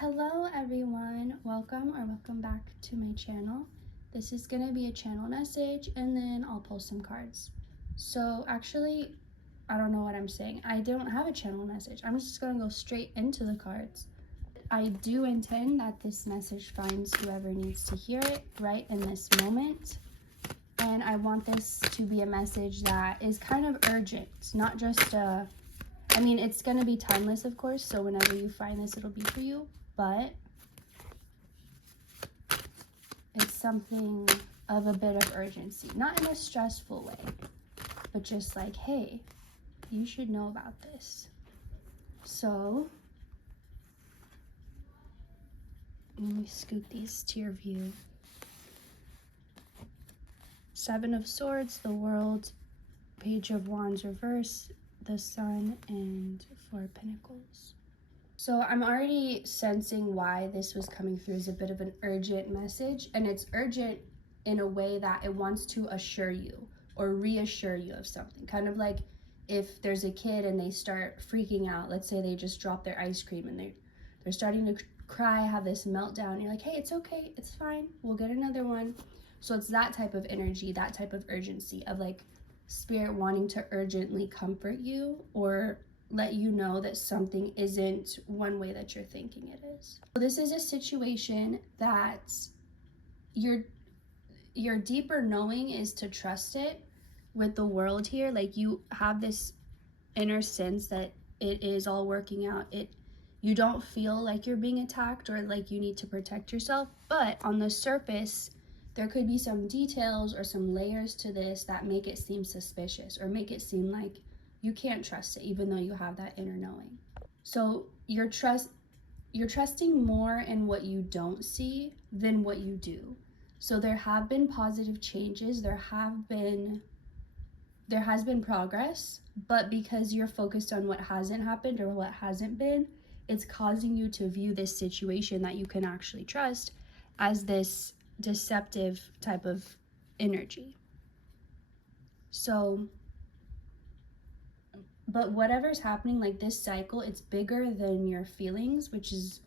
Hello everyone, welcome back to my channel. This is gonna be a channel message and then I'll post some cards. So actually, I don't know what I'm saying. I don't have a channel message. I'm just gonna go straight into the cards. I do intend that this message finds whoever needs to hear it right in this moment. And I want this to be a message that is kind of urgent, not just it's gonna be timeless, of course, so whenever you find this, it'll be for you, but it's something of a bit of urgency, not in a stressful way, but just like, hey, you should know about this. So let me scoot these to your view. Seven of Swords, the World, Page of Wands reverse, the Sun, and Four of Pentacles. So I'm already sensing why this was coming through as a bit of an urgent message, and it's urgent in a way that it wants to assure you or reassure you of something. Kind of like if there's a kid and they start freaking out, let's say they just dropped their ice cream and they're starting to cry, have this meltdown. You're like, hey, it's okay, it's fine, we'll get another one. So it's that type of energy, that type of urgency of like spirit wanting to urgently comfort you or let you know that something isn't one way that you're thinking it is. So this is a situation that your deeper knowing is to trust it with the world here. Like you have this inner sense that it is all working out. You don't feel like you're being attacked or like you need to protect yourself, but on the surface there could be some details or some layers to this that make it seem suspicious or make it seem like you can't trust it even though you have that inner knowing. So you're trusting more in what you don't see than what you do. So there have been positive changes, there has been progress, but because you're focused on what hasn't happened or what hasn't been, it's causing you to view this situation that you can actually trust as this deceptive type of energy. So, but whatever's happening, like this cycle, it's bigger than your feelings, which is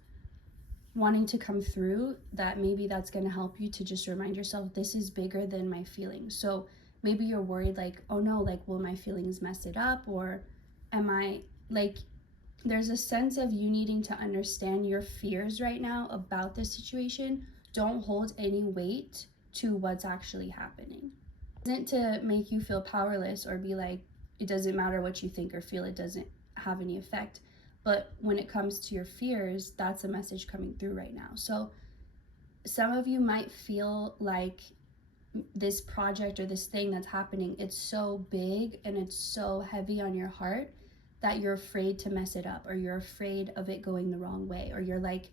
wanting to come through. That maybe that's going to help you to just remind yourself, this is bigger than my feelings. So maybe you're worried like, oh no, like will my feelings mess it up, or am I like, there's a sense of you needing to understand your fears right now about this situation. Don't hold any weight to what's actually happening. It isn't to make you feel powerless or be like, it doesn't matter what you think or feel, it doesn't have any effect. But when it comes to your fears, that's a message coming through right now. So some of you might feel like this project or this thing that's happening, it's so big and it's so heavy on your heart that you're afraid to mess it up, or you're afraid of it going the wrong way, or you're like,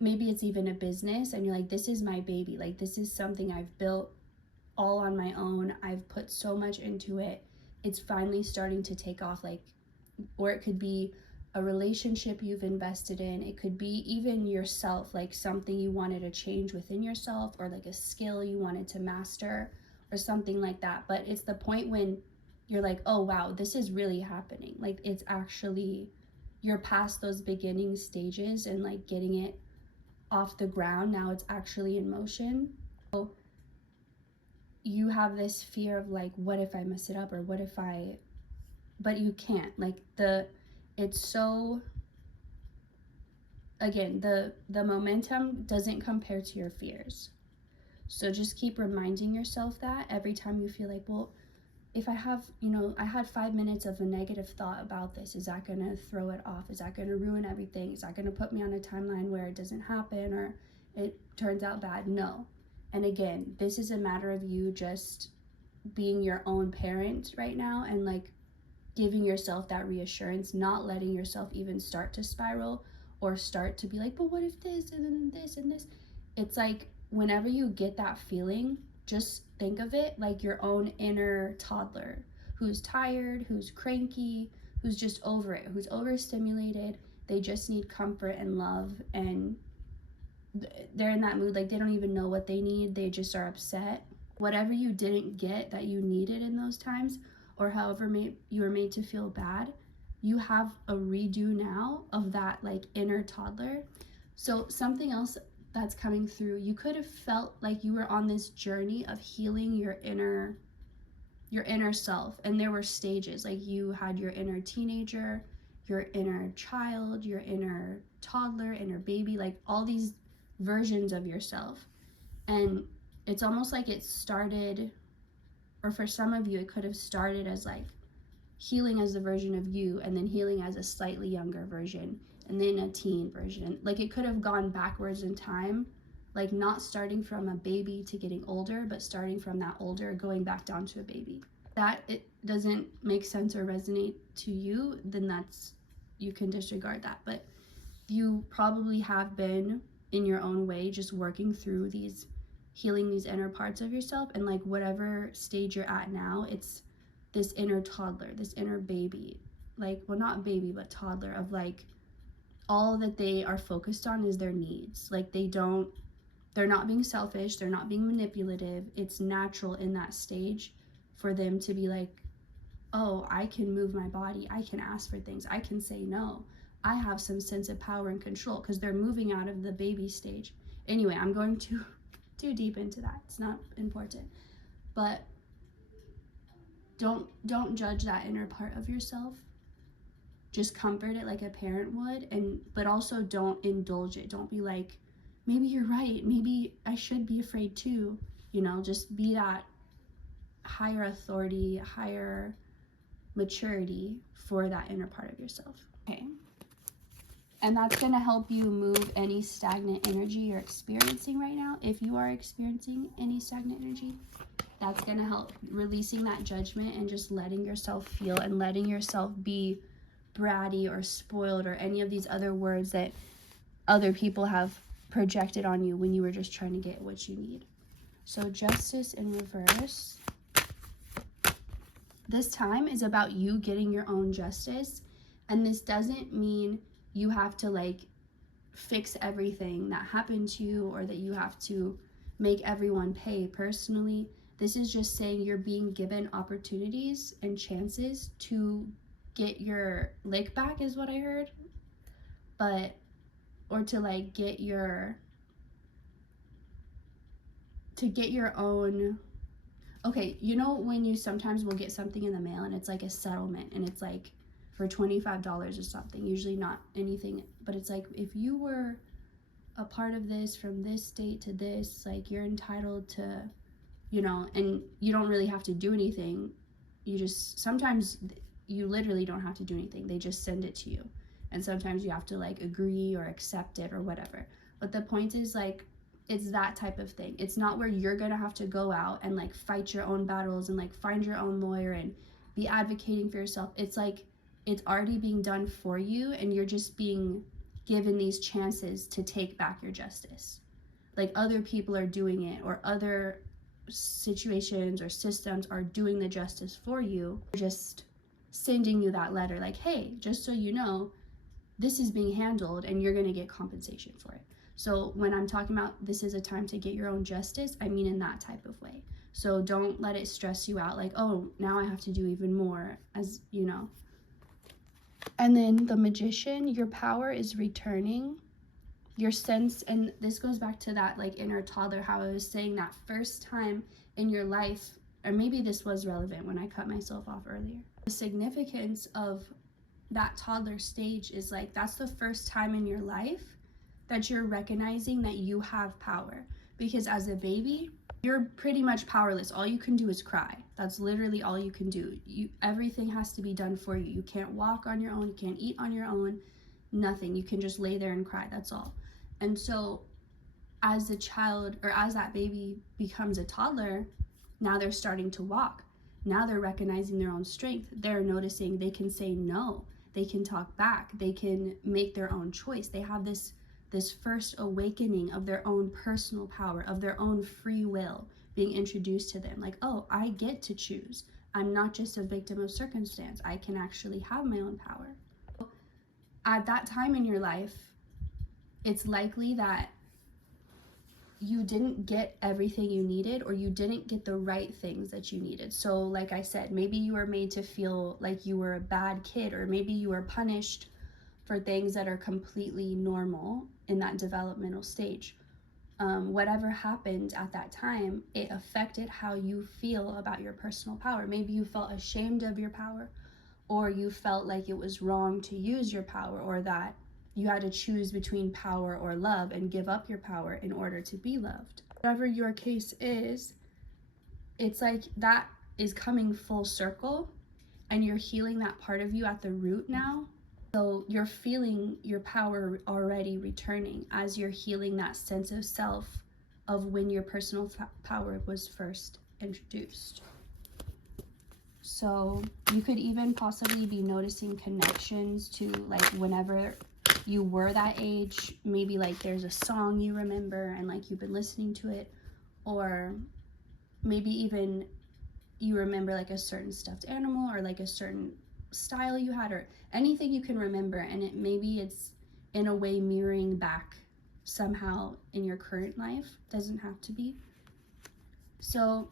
maybe it's even a business and you're like, this is my baby, like this is something I've built all on my own, I've put so much into it, it's finally starting to take off. Like, or it could be a relationship you've invested in, it could be even yourself, like something you wanted to change within yourself, or like a skill you wanted to master or something like that. But it's the point when you're like, oh wow, this is really happening, like it's actually, you're past those beginning stages and like getting it off the ground, now it's actually in motion. So you have this fear of like, what if I mess it up, or what if I, but you can't. Like it's so, again, the momentum doesn't compare to your fears. So just keep reminding yourself that every time you feel like, well, if I have, I had 5 minutes of a negative thought about this, is that gonna throw it off? Is that gonna ruin everything? Is that gonna put me on a timeline where it doesn't happen or it turns out bad? No. And again, this is a matter of you just being your own parent right now and like giving yourself that reassurance, not letting yourself even start to spiral or start to be like, but what if this and then this and this? It's like whenever you get that feeling, just think of it like your own inner toddler who's tired, who's cranky, who's just over it, who's overstimulated. They just need comfort and love, and they're in that mood like they don't even know what they need, they just are upset. Whatever you didn't get that you needed in those times, or however you were made to feel bad, you have a redo now of that like inner toddler So something else that's coming through, you could have felt like you were on this journey of healing your inner self, and there were stages. Like you had your inner teenager, your inner child, your inner toddler, inner baby, like all these versions of yourself. And it's almost like it started, or for some of you it could have started as like healing as the version of you, and then healing as a slightly younger version, and then a teen version. Like it could have gone backwards in time, like not starting from a baby to getting older, but starting from that older going back down to a baby. That it doesn't make sense or resonate to you, then that's, you can disregard that. But you probably have been in your own way just working through these, healing these inner parts of yourself, and like whatever stage you're at now, it's this inner toddler, this inner baby, like, well, not baby but toddler, of like all that they are focused on is their needs. Like they're not being selfish, they're not being manipulative. It's natural in that stage for them to be like, oh, I can move my body, I can ask for things, I can say no, I have some sense of power and control, because they're moving out of the baby stage. Anyway, I'm going too deep into that, it's not important. But don't judge that inner part of yourself. Just comfort it like a parent would, and but also don't indulge it. Don't be like, maybe you're right, maybe I should be afraid too. Just be that higher authority, higher maturity for that inner part of yourself. Okay. And that's going to help you move any stagnant energy you're experiencing right now. If you are experiencing any stagnant energy, that's going to help releasing that judgment and just letting yourself feel, and letting yourself be bratty or spoiled or any of these other words that other people have projected on you when you were just trying to get what you need. So justice in reverse. This time is about you getting your own justice. And this doesn't mean you have to like fix everything that happened to you, or that you have to make everyone pay personally. This is just saying you're being given opportunities and chances to get your lick back, is what I heard. But, or to like get your own, okay, when you sometimes will get something in the mail and it's like a settlement, and it's like for $25 or something, usually not anything, but it's like, if you were a part of this from this date to this, like you're entitled to, and you don't really have to do anything. Sometimes you literally don't have to do anything. They just send it to you. And sometimes you have to like agree or accept it or whatever. But the point is, like, it's that type of thing. It's not where you're gonna have to go out and like fight your own battles and like find your own lawyer and be advocating for yourself. It's like it's already being done for you, and you're just being given these chances to take back your justice. Like other people are doing it, or other situations or systems are doing the justice for you. They're just sending you that letter like, hey, just so you know, this is being handled and you're going to get compensation for it. So when I'm talking about this is a time to get your own justice, I mean in that type of way. So don't let it stress you out like, oh, now I have to do even more, as you know. And then the Magician, your power is returning. Your sense, and this goes back to that like inner toddler, how I was saying that first time in your life, or maybe this was relevant when I cut myself off earlier. The significance of that toddler stage is like, that's the first time in your life that you're recognizing that you have power. Because as a baby, you're pretty much powerless. All you can do is cry. That's literally all you can do. Everything has to be done for you. You can't walk on your own, you can't eat on your own, nothing. You can just lay there and cry, that's all. And so as a child, or as that baby becomes a toddler, now they're starting to walk. Now they're recognizing their own strength. They're noticing they can say no. They can talk back. They can make their own choice. They have this first awakening of their own personal power, of their own free will being introduced to them. Like, oh, I get to choose. I'm not just a victim of circumstance. I can actually have my own power. At that time in your life, it's likely that you didn't get everything you needed, or you didn't get the right things that you needed. So like I said, maybe you were made to feel like you were a bad kid, or maybe you were punished for things that are completely normal, in that developmental stage. Whatever happened at that time, it affected how you feel about your personal power. Maybe you felt ashamed of your power, or you felt like it was wrong to use your power, or that you had to choose between power or love and give up your power in order to be loved. Whatever your case is, it's like that is coming full circle, and you're healing that part of you at the root now. So you're feeling your power already returning as you're healing that sense of self of when your personal power was first introduced. So you could even possibly be noticing connections to like whenever you were that age, maybe like there's a song you remember and like you've been listening to it, or maybe even you remember like a certain stuffed animal or like a certain style you had, or anything you can remember, and maybe it's in a way mirroring back somehow in your current life. Doesn't have to be. So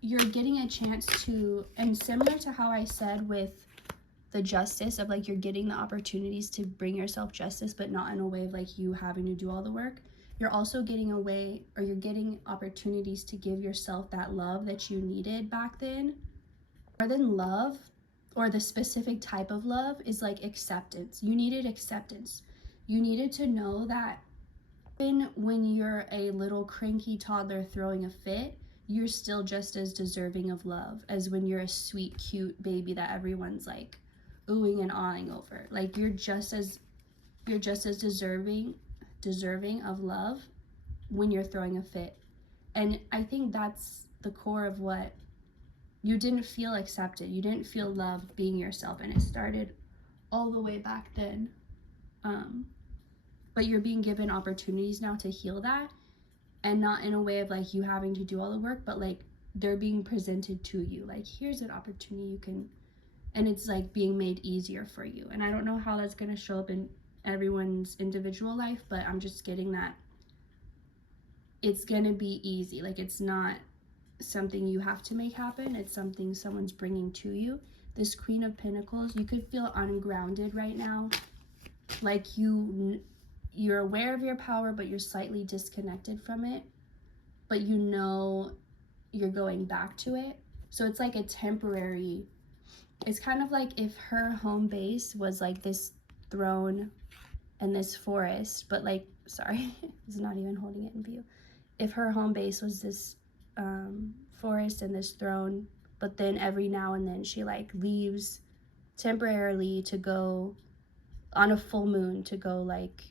you're getting a chance to, and similar to how I said with the justice of like you're getting the opportunities to bring yourself justice, but not in a way of like you having to do all the work. You're also getting a way, or you're getting opportunities to give yourself that love that you needed back then. More than love, or the specific type of love, is like acceptance. You needed acceptance. You needed to know that even when you're a little cranky toddler throwing a fit, you're still just as deserving of love as when you're a sweet, cute baby that everyone's like oohing and awing over. Like you're just as deserving of love when you're throwing a fit. And I think that's the core of what you didn't feel accepted. You didn't feel loved being yourself, and it started all the way back then. But you're being given opportunities now to heal that, and not in a way of like you having to do all the work, but like they're being presented to you. Like, here's an opportunity you can, and it's like being made easier for you. And I don't know how that's going to show up in everyone's individual life, but I'm just getting that it's going to be easy. Like, it's not something you have to make happen. It's something someone's bringing to you. This Queen of Pentacles, you could feel ungrounded right now. Like you're aware of your power, but you're slightly disconnected from it. But you know you're going back to it. So it's like a temporary, it's kind of like if her home base was like this throne and this forest, but like, sorry, it's not even holding it in view. If her home base was this forest and this throne, but then every now and then she like leaves temporarily to go on a full moon to go like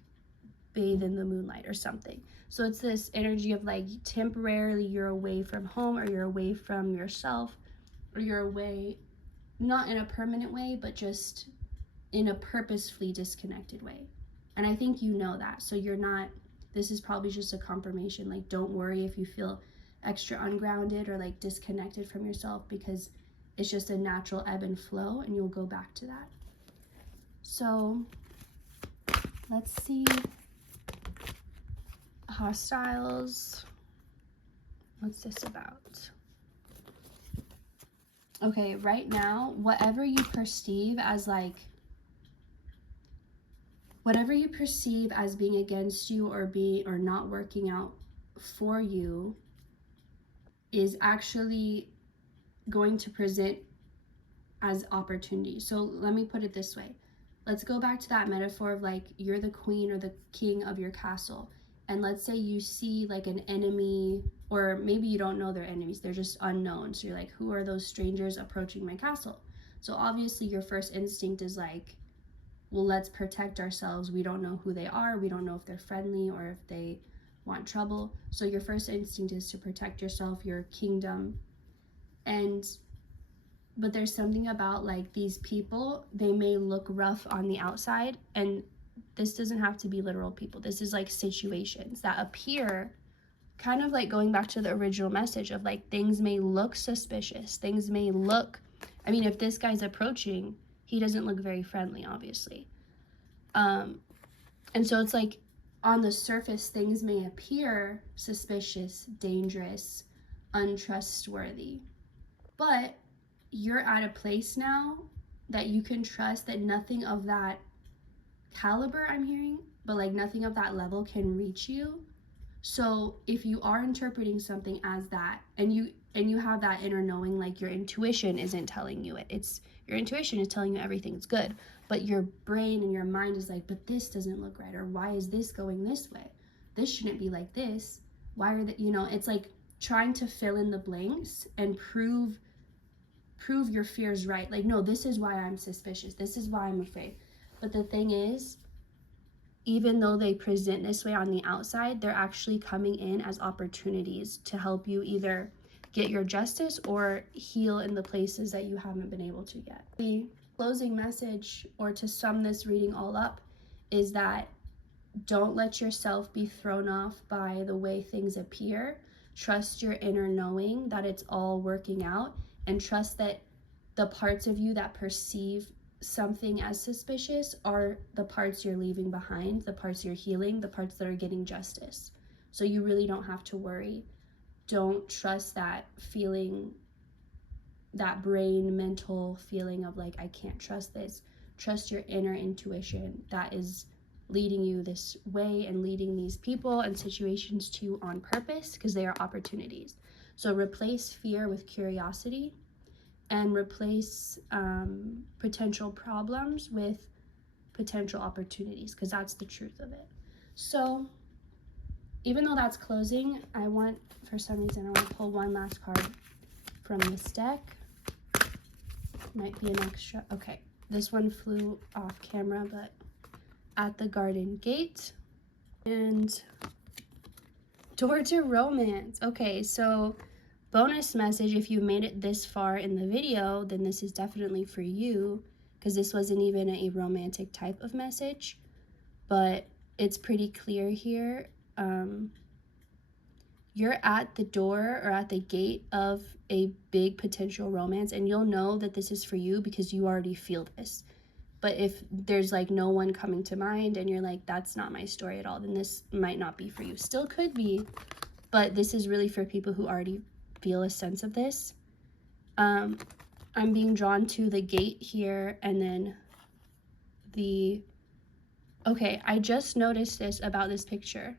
bathe in the moonlight or something. So it's this energy of like temporarily you're away from home, or you're away from yourself, or you're away not in a permanent way, but just in a purposefully disconnected way. And I think you know that. So you're not, this is probably just a confirmation. Like, don't worry if you feel extra ungrounded or like disconnected from yourself, because it's just a natural ebb and flow, and you'll go back to that. So let's see. Hostiles. What's this about? Okay, right now, whatever you perceive as being against you or not working out for you is actually going to present as opportunity. So let me put it this way. Let's go back to that metaphor of like you're the queen or the king of your castle. And let's say you see like an enemy, or maybe you don't know they're enemies, they're just unknown. So you're like, who are those strangers approaching my castle? So obviously your first instinct is like, well, let's protect ourselves. We don't know who they are. We don't know if they're friendly or if they want trouble. So your first instinct is to protect yourself, your kingdom. But there's something about like these people, they may look rough on the outside, and this doesn't have to be literal people. This is like situations that appear kind of like going back to the original message of like things may look suspicious. Things may look, I mean, if this guy's approaching, he doesn't look very friendly, obviously. And so it's like on the surface, things may appear suspicious, dangerous, untrustworthy. But you're at a place now that you can trust that nothing of that caliber, I'm hearing, but like nothing of that level can reach you. So if you are interpreting something as that, and you have that inner knowing, like your intuition isn't telling you it, it's your intuition is telling you everything's good, but your brain and your mind is like, but this doesn't look right, or why is this going this way, this shouldn't be like this, why are the, it's like trying to fill in the blanks and prove your fears right. Like, no, this is why I'm suspicious, this is why I'm afraid. But the thing is, even though they present this way on the outside, they're actually coming in as opportunities to help you either get your justice or heal in the places that you haven't been able to yet. The closing message, or to sum this reading all up, is that don't let yourself be thrown off by the way things appear. Trust your inner knowing that it's all working out, and trust that the parts of you that perceive something as suspicious are the parts you're leaving behind, the parts you're healing, the parts that are getting justice. So you really don't have to worry. Don't trust that feeling, that brain mental feeling of like, I can't trust this. Trust your inner intuition that is leading you this way and leading these people and situations to you on purpose, because they are opportunities. So replace fear with curiosity, and replace potential problems with potential opportunities, because that's the truth of it. So even though that's closing, for some reason, I want to pull one last card from this deck. Might be an extra. Okay, this one flew off camera, but at the garden gate. And door to romance. Okay, so bonus message, if you made it this far in the video, then this is definitely for you, because this wasn't even a romantic type of message, but it's pretty clear here. You're at the door or at the gate of a big potential romance, and you'll know that this is for you because you already feel this. But if there's like no one coming to mind and you're like, that's not my story at all, then this might not be for you. Still could be, but this is really for people who already feel a sense of this. I'm being drawn to the gate here, and then okay, I just noticed this about this picture.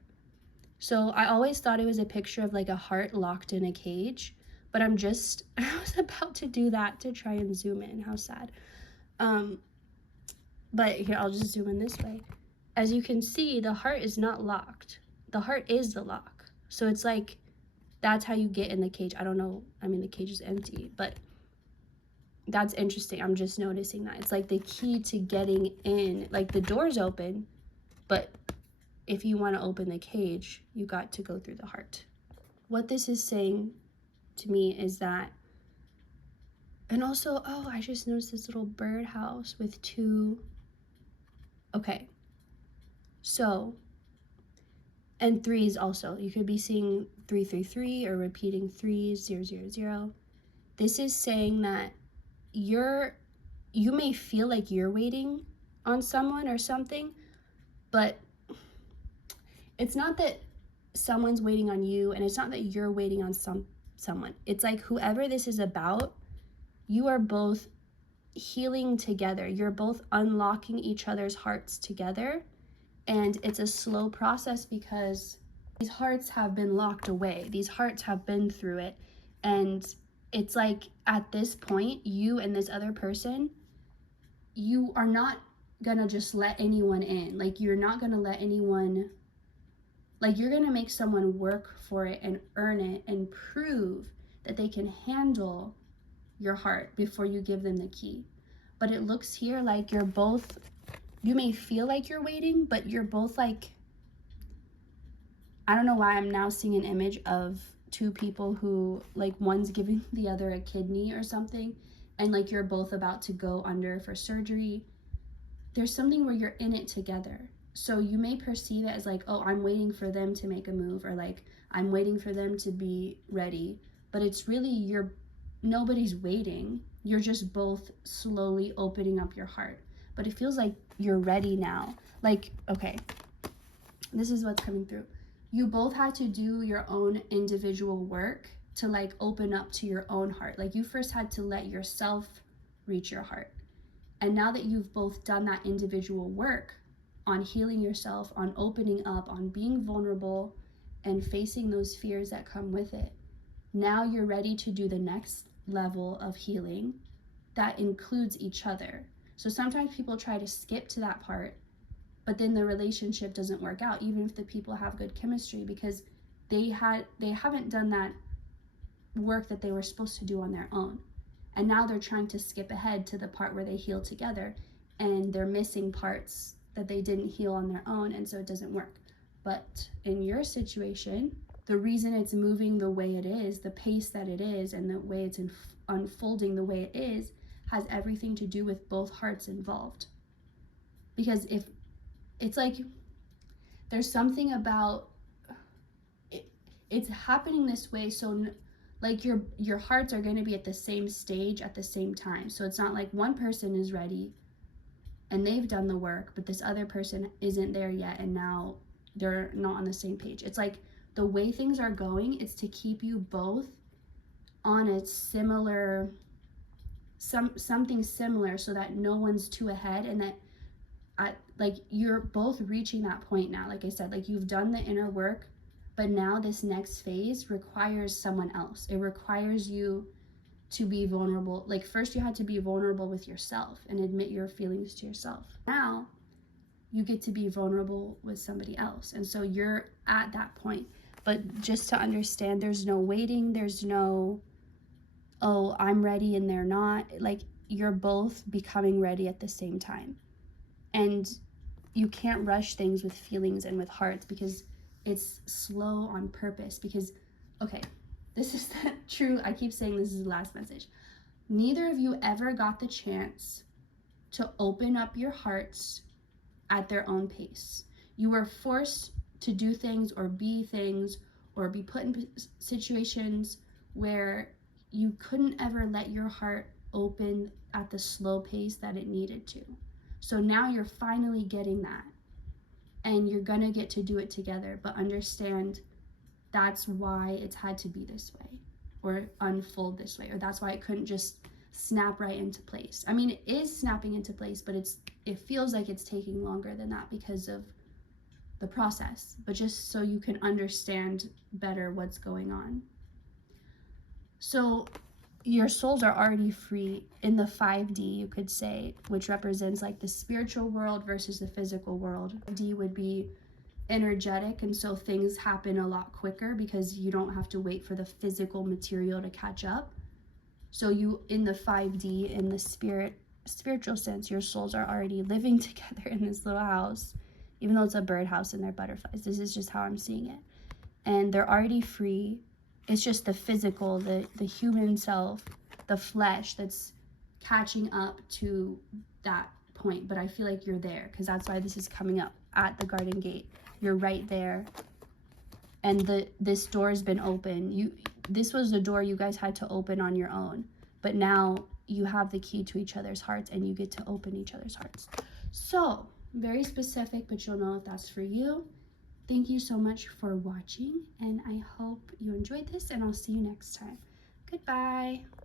So I always thought it was a picture of like a heart locked in a cage, but I was about to do that to try and zoom in. How sad. But here, I'll just zoom in this way. As you can see, the heart is not locked. The heart is the lock. So it's like, that's how you get in the cage. I don't know. I mean, the cage is empty, but that's interesting. I'm just noticing that. It's like the key to getting in. Like the door's open, but if you want to open the cage, you got to go through the heart. What this is saying to me is that, and also, oh, I just noticed this little birdhouse with two. Okay. So, and threes also. You could be seeing 333 or repeating 3000. This is saying that you may feel like you're waiting on someone or something, but it's not that someone's waiting on you, and it's not that you're waiting on someone. It's like whoever this is about, you are both healing together. You're both unlocking each other's hearts together, and it's a slow process because these hearts have been locked away. These hearts have been through it, and it's like at this point, you and this other person, you are not gonna just let anyone in. Like, you're not gonna let anyone, like, you're gonna make someone work for it and earn it and prove that they can handle your heart before you give them the key. But it looks here like you may feel like you're waiting, but you're both like, I don't know why I'm now seeing an image of two people who, like, one's giving the other a kidney or something, and like you're both about to go under for surgery. There's something where you're in it together. So you may perceive it as like, oh, I'm waiting for them to make a move, or like, I'm waiting for them to be ready. But it's really, nobody's waiting. You're just both slowly opening up your heart. But it feels like you're ready now. Like, okay, this is what's coming through. You both had to do your own individual work to like open up to your own heart. Like, you first had to let yourself reach your heart. And now that you've both done that individual work on healing yourself, on opening up, on being vulnerable and facing those fears that come with it. Now you're ready to do the next level of healing that includes each other. So sometimes people try to skip to that part, but then the relationship doesn't work out, even if the people have good chemistry, because they haven't done that work that they were supposed to do on their own. And now they're trying to skip ahead to the part where they heal together, and they're missing parts that they didn't heal on their own, and so it doesn't work. But in your situation, the reason it's moving the way it is, the pace that it is, and the way it's unfolding the way it is, has everything to do with both hearts involved. Because if it's like there's something about it, it's happening this way, so like your hearts are going to be at the same stage at the same time. So it's not like one person is ready and they've done the work, but this other person isn't there yet, and now they're not on the same page. It's like the way things are going, it's to keep you both on a similar something similar, so that no one's too ahead, and that like you're both reaching that point now. Like I said, like you've done the inner work, but now this next phase requires someone else. It requires you to be vulnerable. Like first you had to be vulnerable with yourself and admit your feelings to yourself. Now you get to be vulnerable with somebody else, and so you're at that point. But just to understand, there's no waiting, there's no, oh, I'm ready and they're not. Like you're both becoming ready at the same time. And you can't rush things with feelings and with hearts, because it's slow on purpose. Because, okay, this is true. I keep saying this is the last message. Neither of you ever got the chance to open up your hearts at their own pace. You were forced to do things or be put in situations where you couldn't ever let your heart open at the slow pace that it needed to. So now you're finally getting that, and you're gonna get to do it together. But understand that's why it's had to be this way, or unfold this way, or that's why it couldn't just snap right into place. I mean, it is snapping into place, but it feels like it's taking longer than that because of the process. But just so you can understand better what's going on. So your souls are already free in the 5D, you could say, which represents like the spiritual world versus the physical world. D would be energetic, and so things happen a lot quicker because you don't have to wait for the physical material to catch up. So you, in the 5D, in the spiritual sense, your souls are already living together in this little house, even though it's a birdhouse and they're butterflies. This is just how I'm seeing it. And they're already free. It's just the physical, the human self, the flesh that's catching up to that point. But I feel like you're there, because that's why this is coming up at the garden gate. You're right there. And this door has been open. This was the door you guys had to open on your own. But now you have the key to each other's hearts, and you get to open each other's hearts. So, very specific, but you'll know if that's for you. Thank you so much for watching, and I hope you enjoyed this, and I'll see you next time. Goodbye.